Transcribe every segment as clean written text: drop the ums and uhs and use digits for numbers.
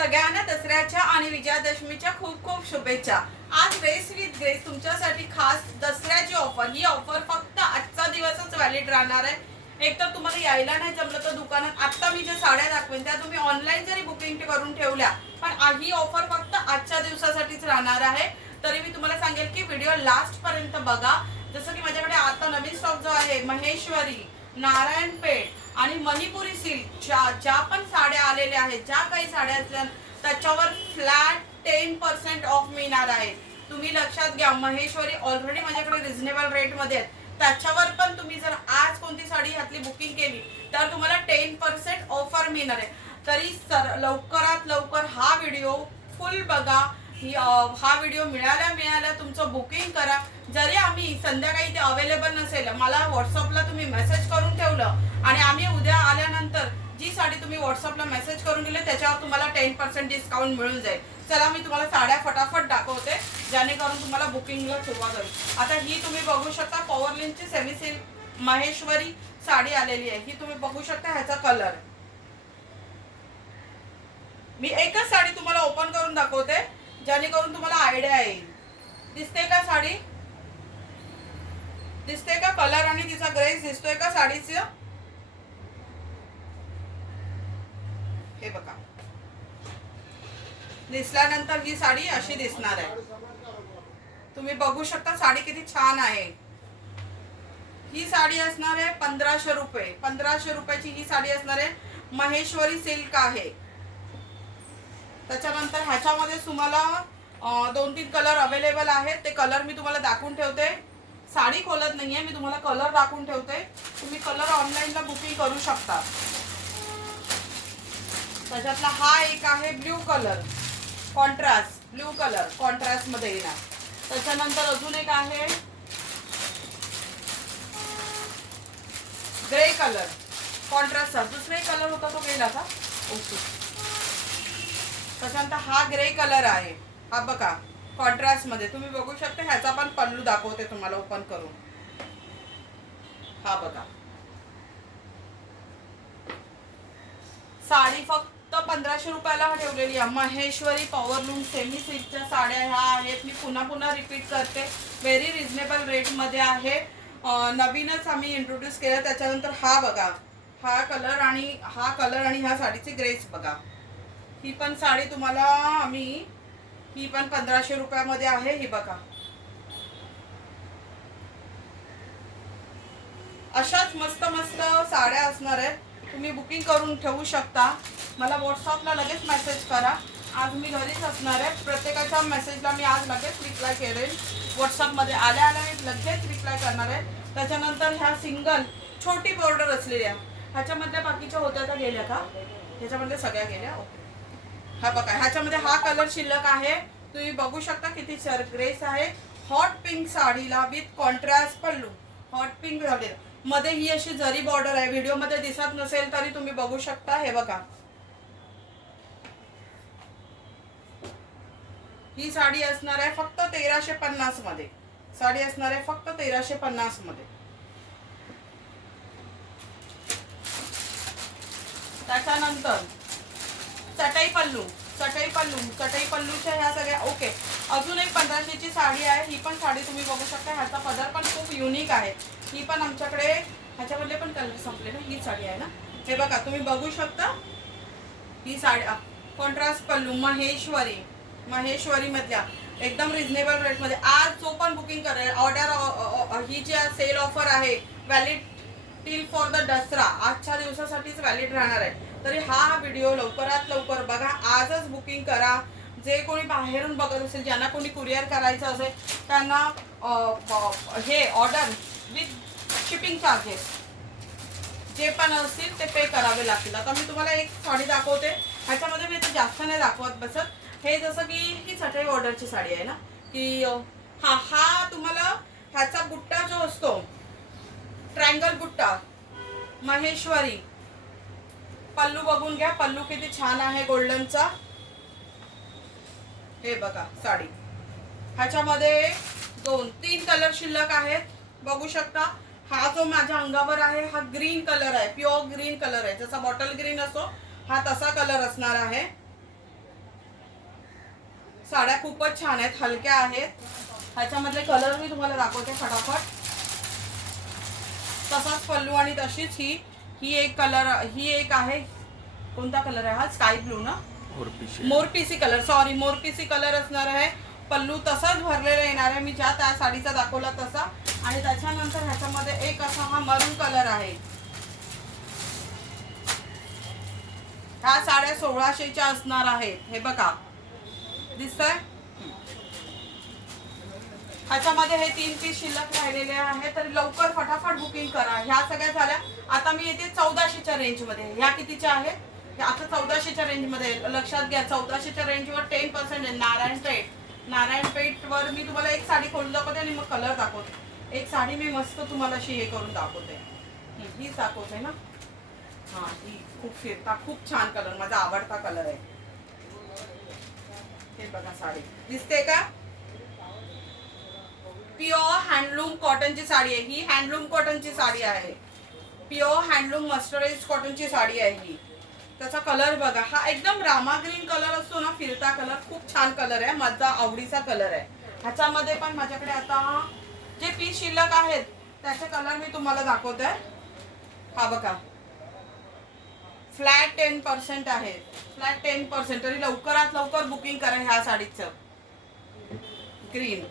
सगळ्यांना दसऱ्याच्या आणि विजयादशमीच्या खूप खूप शुभेच्छा। आज ड्रेस विथ ग्रेस तुमच्यासाठी खास दसऱ्याची ऑफर, ही ऑफर फक्त आजचा दिवसच व्हॅलिड राहणार आहे। एक तर तुम्हाला यायला नाही जमलं तर दुकानात आता मी ज्या साड्या दाखवेन त्या तुम्ही ऑनलाईन जरी बुकिंग करून ठेवल्या, पण ही ऑफर फक्त आजच्या दिवसासाठीच राहणार आहे। तरी मी तुम्हाला सांगेल की व्हिडिओ लास्ट पर्यंत बघा। जसं की माझ्याकडे आता नवीन स्टॉक जो आहे महेश्वरी, नारायणपेठ आणि मणिपुरी सिल्क ज्या पण साड्या आलेल्या आहेत, ज्या काही साड्या असल्या त्याच्यावर फ्लॅट 10% ऑफ मिळणार आहे। तुम्ही लक्षात घ्या, महेश्वरी ऑलरेडी माझ्याकडे रिझनेबल रेट मध्ये आहेत, त्याच्यावर पण तुम्ही जर आज कोणती साडी ह्यातली बुकिंग केली तर तुम्हाला 10% ऑफर मिळणार आहे। तरी लवकरात लवकर हा व्हिडिओ फुल बघा। हा व्हिडिओ मिळाल्या तुमचं बुकिंग करा। जरी आम्ही संध्याकाळी ते अवेलेबल नसेल, मला व्हॉट्सअपला तुम्ही मेसेज करून ठेवलं आणि आम्ही उद्या आल्यानंतर जी साडी तुम्ही व्हॉट्सअपला मेसेज करून दिली त्याच्यावर तुम्हाला 10% डिस्काउंट मिळून जाईल। चला मी तुम्हाला साड्या फटाफट दाखवते जेणेकरून तुम्हाला बुकिंगला सुरुवात होईल। आता ही तुम्ही बघू शकता पॉवरलिनची सेमी सिल्क महेश्वरी साडी आलेली आहे। ही तुम्ही बघू शकता, ह्याचा कलर मी एकच साडी तुम्हाला ओपन करून दाखवते जेणेकरून तुम्हाला आयडिया येईल। दिसते का साडी? दिसते का कलर आणि तिचा ग्रेस दिसतोय का साडीचा? हे बघा, दिसल्यानंतर ही साडी अशी दिसणार आहे। तुम्ही बघू शकता साडी किती छान आहे। ही साडी असणार आहे 1500 रुपये। 1500 रुपयाची ही साडी असणार आहे। महेश्वरी सिल्क आहे। त्याच्यानंतर ह्याच्यामध्ये तुम्हाला 2-3 कलर अवेलेबल आहेत। ते कलर मी तुम्हाला दाखवून ठेवते। साडी खोलत नाहीये, मी तुम्हाला कलर दाखवून ठेवते। तुम्ही कलर ऑनलाईनला बुकिंग करू शकता। त्याच्यातला हा एक आहे blue colour, contrast blue colour contrast मध्ये येणार। त्याच्यानंतर अजून एक आहे ग्रे कलर कॉन्ट्रास्टचा। दुसरा एक कलर होता तो गेला का? ओके। त्याच्यानंतर हा ग्रे कलर आहे, हा बघा कॉन्ट्रास्ट मध्ये तुम्ही बघू शकता। ह्याचा पण पल्लू दाखवते तुम्हाला ओपन करून। हा बघा, साडी फक्त 1500 रुपयाला ठेवलेली आहे। महेश्वरी पॉवरलूम सेमी सिल्कच्या साड्या ह्या आहेत। मी पुन्हा रिपीट करते, व्हेरी रिझनेबल रेट मध्ये आहे। नवीनच आम्ही इंट्रोड्यूस केलं। त्याच्यानंतर हा बघा, हा कलर आणि ह्या साडीची ग्रेस बघा। ही पण साडी तुम्हाला ही पण 1500 रुपयामध्ये आहे। ही बघा, अशाच मस्त मस्त साड्या असणार आहेत। तुम्ही बुकिंग करून ठेवू शकता। मला व्हॉट्सअपला लगेच मेसेज करा। आज मी घरीच असणार आहे। प्रत्येकाच्या मेसेजला मी आज लगेच रिप्लाय करेन। व्हॉट्सअपमध्ये आल्या लगेच रिप्लाय करणार आहे। त्याच्यानंतर ह्या सिंगल छोटी बॉर्डर असलेल्या ह्याच्यामधल्या बाकीच्या होत्या त्या गेल्या का? ह्याच्यामध्ये सगळ्या गेल्या। ओके, हा बघा, ह्याच्यामध्ये हा कलर शिल्लक आहे। तुम्ही बघू शकता किती ग्रेस आहे। हॉट पिंक साडीला with contrast pallu, hot pink झालेला मध्ये ही अशी जरी बॉर्डर आहे। व्हिडिओ मध्ये दिसत नसेल तरी तुम्ही बघू शकता। हे बघा, ही साडी असणार आहे फक्त 1350 मध्ये। साडी असणार आहे फक्त 1350 मध्ये। त्याच्यानंतर चटई पल्लूच्या ह्या सगळ्या ओके। अजून एक 1500ची साडी आहे। ही पण साडी तुम्ही बघू शकता। ह्याचा पदर पण खूप युनिक आहे। ही पण आमच्याकडे ह्याच्यामधले पण कलर संपले ना। ही साडी आहे ना, हे बघा तुम्ही बघू शकता। ही साडी कॉन्ट्रास्ट पल्लू महेश्वरी मधल्या एकदम रिझनेबल रेट मध्ये। आज जो पण बुकिंग करेल ऑर्डर, ही जी सेल ऑफर आहे valid till for the Dasara, आजच्या दिवसासाठीच व्हॅलिड राहणार आहे। तरी हा व्हिडिओ लवकरात लवकर बघा, आजच बुकिंग करा। जे कोणी बाहेरून बघत असेल, ज्यांना कोणी कुरिअर करायचं असेल त्यांना हे ऑर्डर विथ शिपिंग चार्जेस जे पण असतील ते पे करावे लागतील। आता मी तुम्हाला एक साडी दाखवते। ह्याच्यामध्ये मी आता जास्त नाही दाखवत बसत। हे जसं की ही चटई ऑर्डरची साडी आहे ना, की हा तुम्हाला ह्याचा बुट्टा जो असतो ट्रायंगल बुट्टा महेश्वरी। पल्लू बघून घ्या, पल्लू किती छान आहे गोल्डनचा। हे बघा साडी, ह्याच्यामध्ये 2-3 कलर शिल्लक आहेत, बघू शकता। हा जो माझ्या अंगावर आहे हा ग्रीन कलर आहे, प्युअर ग्रीन कलर आहे। जसा बॉटल ग्रीन असतो हा तसा कलर असणार आहे। साड्या खूपच छान आहेत, हलक्या आहेत. ह्याच्यामधले कलर मी तुम्हाला दाखवते फटाफट. तसाच पल्लू आणि तशीच ही एक कलर, ही एक आहे. कोणता कलर आहे हा? स्काय ब्लू ना, मोरपीसी कलर, सॉरी मोरपीसी कलर असणार आहे. पल्लू तसाच भरलेला येणार आहे, मी ज्या त्या साडीचा दाखवला तसा. आणि त्याच्यानंतर ह्याच्यामध्ये एक असा हा मरून कलर आहे. ह्या साड्या 1600च्या असणार आहेत. हे बघा दिसतंय. ह्याच्यामध्ये हे 3 पीस शिल्लक राहिलेले आहे, तर लवकर फटाफट बुकिंग करा. ह्या सगळ्या झाल्या. आता मी येते 1400च्या रेंजमध्ये. ह्या कितीच्या आहेत? आता 1400च्या रेंजमध्ये. लक्षात घ्या 1400च्या रेंजवर 10% आहे. नारायणपेठवर मी तुम्हाला एक साडी खोलून दाखवते आणि मग कलर दाखवते. एक साडी मी मस्त तुम्हाला अशी हे करून दाखवते. हीच दाखवते ना. हा, ही खूप फिरता, खूप छान कलर, माझा आवडता कलर आहे. हे बघा साडी दिसते का? प्युअर हँडलूम कॉटनची साडी आहे ही. हँडलूम कॉटनची साडी आहे. प्युअर हँडलूम मस्टराइज कॉटनची साडी आहे ही. त्याचा कलर बघा, हा एकदम रामा ग्रीन कलर असतो ना, फिरता कलर, खूप छान कलर आहे, माझा आवडीचा कलर आहे. ह्याच्यामध्ये पण माझ्याकडे आता जे पीस शिल्लक आहेत त्याचे कलर मी तुम्हाला दाखवते. हा बघा, फ्लॅट 10% आहे. फ्लॅट 10%. तरी लवकरात लवकर बुकिंग करा ह्या साडीचं. ग्रीन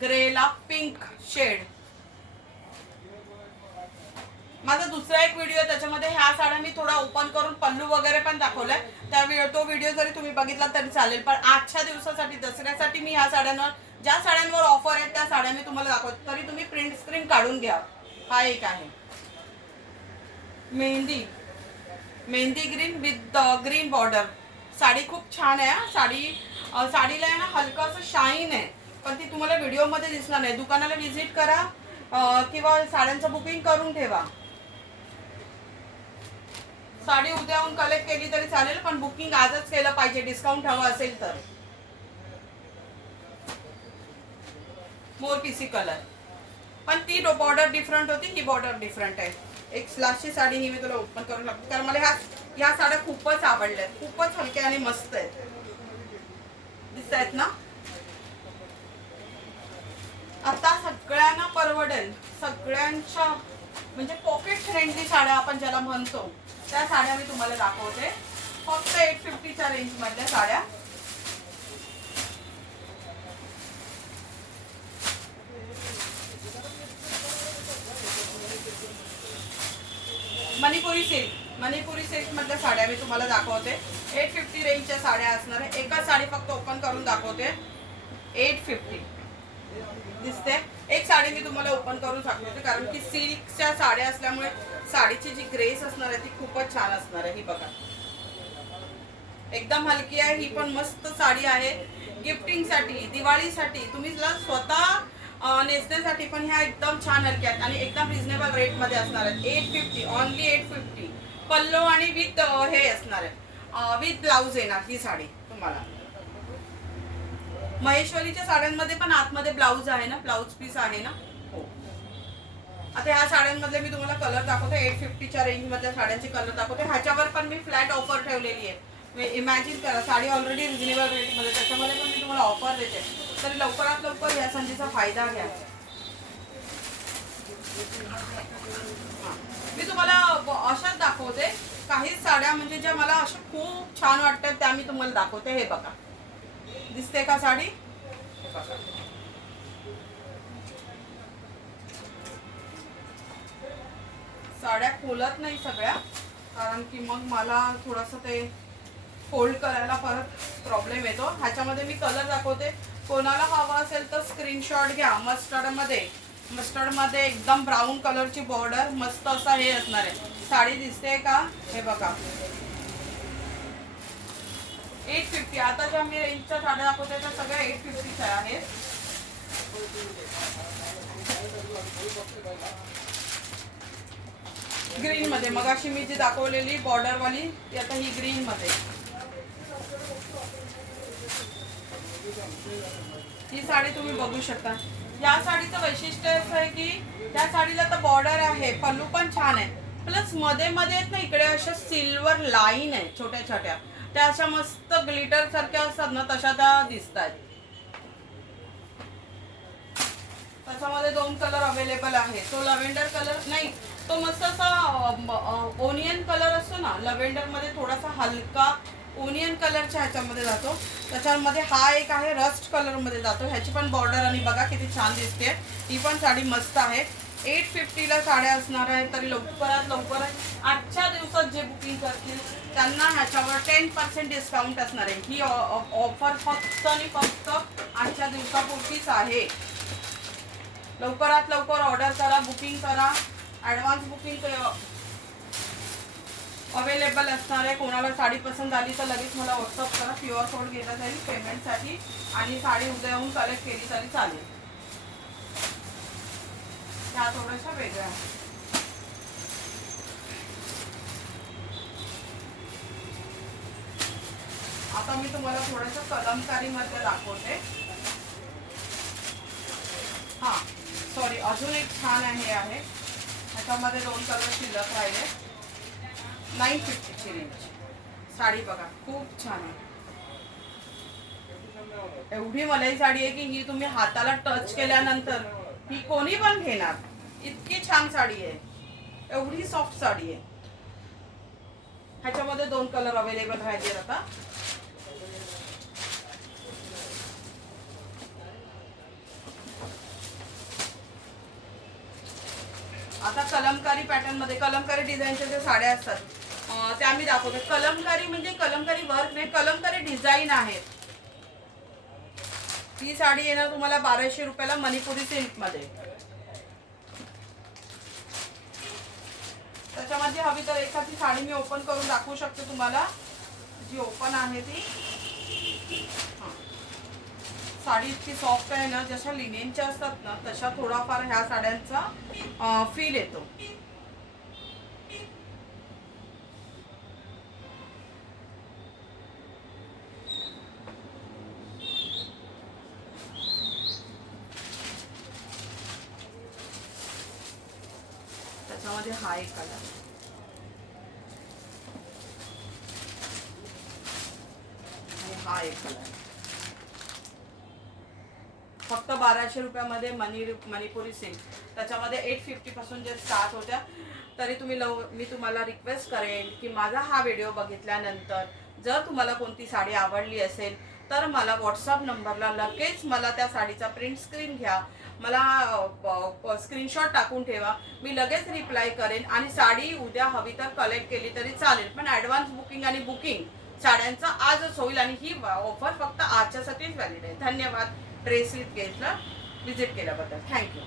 ग्रेला पिंक शेड. माझा दुसरा एक व्हिडिओ, त्याच्यामध्ये ह्या साड्या मी थोडा ओपन करून पल्लू वगैरे पण दाखवलाय. तो व्हिडिओ जरी तुम्ही बघितला तरी चालेल. पण आजच्या दिवसासाठी, दसऱ्यासाठी मी ह्या साड्यांवर, ज्या साड्यांवर ऑफर आहेत त्या साड्या मी तुम्हाला दाखवते. तरी तुम्ही प्रिंट स्क्रीन काढून घ्या. हा एक आहे mehndi green with green border. Sari खूप छान आहे. साडीला आहे ना हलकासं शाईन आहे, पण ती तुम्हाला व्हिडिओमध्ये दिसणार नाही. दुकानाला व्हिजिट करा किंवा साड्यांचं बुकिंग करून ठेवा. साडी उद्याहून कलेक्ट केली तरी चालेल, पण बुकिंग आजच केलं पाहिजे, डिस्काउंट हवा असेल तर. मोरपीसी कलर, पण ती बॉर्डर डिफरंट होती, ही बॉर्डर डिफरंट आहे. एक स्लाशची साडी ही मी तुला ओपन करून लागते, कारण मला ह्या साड्या खूपच आवडल्या. खूपच हलक्या आणि मस्त आहेत. दिसत आहेत ना. आता सगळ्यांना परवडेल, सगळ्यांच्या म्हणजे पॉकेट फ्रेंडली साड्या आपण ज्याला म्हणतो त्या साड्या मी तुम्हाला दाखवते. फक्त 850च्या रेंज मधल्या साड्या. मणिपुरी सिल्क मधल्या साड्या मी तुम्हाला दाखवते. 850 रेंजच्या साड्या असणार आहे. एका साडी फक्त ओपन करून दाखवते. 850 दिसते. एक साडी मी तुम्हाला ओपन करून दाखवते, कारण की सिल्कच्या साड्या असल्यामुळे साडीची जी ग्रेस असणार आहे ती खूपच छान असणार आहे. ही बघा, एकदम हलकी आहे. ही पण मस्त साडी आहे गिफ्टिंगसाठी, दिवाळीसाठी, तुम्ही स्वतः नेसण्यासाठी पण ह्या एकदम छान हलक्या आहेत आणि एकदम रिझनेबल रेट मध्ये असणार आहेत. 850, ओनली 850. पल्लो आणि विथ हे असणार आहे, विथ ब्लाउज येणार ही साडी तुम्हाला. महेश्वरीच्या साड्यांमध्ये पण आतमध्ये ब्लाउज आहे ना, ब्लाउज पीस आहे ना. हो. आता ह्या साड्यांमधले मी तुम्हाला कलर दाखवते. 850च्या रेंज मधल्या साड्यांचे कलर दाखवते. ह्याच्यावर पण मी फ्लॅट ऑफर ठेवलेली आहे. इमॅजिन करा, साडी ऑलरेडी रिजनेबल रेट मध्ये, त्याच्यामध्ये पण मी तुम्हाला ऑफर देते. तरी लवकरात लवकर या संधीचा फायदा घ्या. मी तुम्हाला अशाच दाखवते. काही साड्या म्हणजे ज्या मला अशा खूप छान वाटतात त्या मी तुम्हाला दाखवते. हे बघा, दिसते का साडी? साड्या खोलत नाही सगळ्या, कारण की मग मला थोडंसं ते फोल्ड करायला परत प्रॉब्लेम येतो. ह्याच्यामध्ये मी कलर दाखवते. कोणाला हवा असेल तर स्क्रीनशॉट घ्या. मस्टर्ड मध्ये एकदम ब्राऊन कलरची बॉर्डर, मस्त असा हे असणार आहे. साडी दिसते का? हे बघा, 850. आता ज्या मी रेंजच्या साड्या दाखवते त्या सगळ्या 850च्या आहेत. ग्रीन मध्ये मगाशी मी जी दाखवलेली बॉर्डर वाली ती आता ही ग्रीन मध्ये. ही साडी तुम्ही बघू शकता. या साडीचं वैशिष्ट्य असं आहे की त्या साडीला तर बॉर्डर आहे, पल्लू पण छान आहे, प्लस मध्ये मध्ये ना इकडे अशा सिल्वर लाईन आहे छोट्या छोट्या. त्या अशा मस्त ग्लिटर सारख्या असतात ना, तशा त्या दिसत आहेत. त्याच्यामध्ये 2 कलर अवेलेबल आहे. तो लव्हेंडर कलर नाही, तो मस्त असा ओनियन कलर असतो ना, लव्हेंडर मध्ये थोडासा हलका ओनियन कलरच्या ह्याच्यामध्ये जातो. त्याच्यामध्ये हा एक आहे रस्ट कलर मध्ये जातो. ह्याची पण बॉर्डर आणि बघा किती छान दिसते. ही पण साडी मस्त आहे. 850 ला साड्या असणार आहेत. तरी लवकरात लवकर आजच्या दिवसात जे बुकिंग करतील त्यांना ह्याच्यावर 10% डिस्काउंट असणार आहे. ही ऑफर फक्त आणि फक्त आजच्या दिवसापुरतीच आहे. लवकरात लवकर ऑर्डर करा, बुकिंग करा. ॲडव्हान्स बुकिंग अवेलेबल असणार आहे. कोणाला साडी पसंत आली तर लगेच मला व्हॉट्सअप करा. QR कोड घेतला जाईल पेमेंटसाठी आणि साडी उद्या येऊन कलेक्ट केली तरी चालेल. त्या थोड्याशा वेगळ्या आहेत. आता मी तुम्हाला थोडंसं कलमकारी मध्ये दाखवते. हा सॉरी, अजून एक छान आहे. ह्याच्यामध्ये 2 कलर शिल्लक राहिले. 950 ची रेंज साडी बघा, खूप छान आहे. एवढी मलाई साडी आहे की ही तुम्ही हाताला टच केल्यानंतर ही कोणी पण घेणार. इतकी छान साडी आहे, एवढी सॉफ्ट साडी आहे. ह्याच्यामध्ये 2 कलर अवेलेबल राहिले. आता कलमकारी पॅटर्न मध्ये कलमकारी डिझाईनच्या ज्या साड्या असतात त्या मी दाखवते. कलमकारी म्हणजे कलमकारी वर्क नाही, कलमकारी डिझाईन आहेत. ही साडी येणार तुम्हाला 1200 रुपयाला मणिपुरी सिल्क मध्ये. त्याच्यामध्ये हवी तर एखादी साडी मी ओपन करून दाखवू शकते तुम्हाला. जी ओपन आहे ती साडी इतकी सॉफ्ट आहे ना, जशा लिनेनच्या असतात ना तशा थोडाफार ह्या साड्यांचा फील येतो. त्याच्यामध्ये हा एक कलर आणि हा एक कलर. फक्त 1200 रुपयामध्ये मणिपुरी सिल्क. त्याच्यामध्ये 850 पासून जे स्टार्ट होत्या. तरी मी तुम्हाला रिक्वेस्ट करेन की माझा हा व्हिडिओ बघितल्यानंतर जर तुम्हाला कोणती साडी आवडली असेल तर मला व्हॉट्सअप नंबरला लगेच मला त्या साडीचा प्रिंट स्क्रीन घ्या, मला स्क्रीनशॉट टाकून ठेवा. मी लगेच रिप्लाय करेन आणि साडी उद्या हवी तर कलेक्ट केली तरी चालेल. पण ॲडव्हान्स बुकिंग आणि बुकिंग साड्यांचं आजच होईल आणि ही ऑफर फक्त आजच्यासाठीच व्हॅलिड आहे. धन्यवाद ड्रेस विथ गेस्टला विजिट केल्याबद्दल. थँक्यू.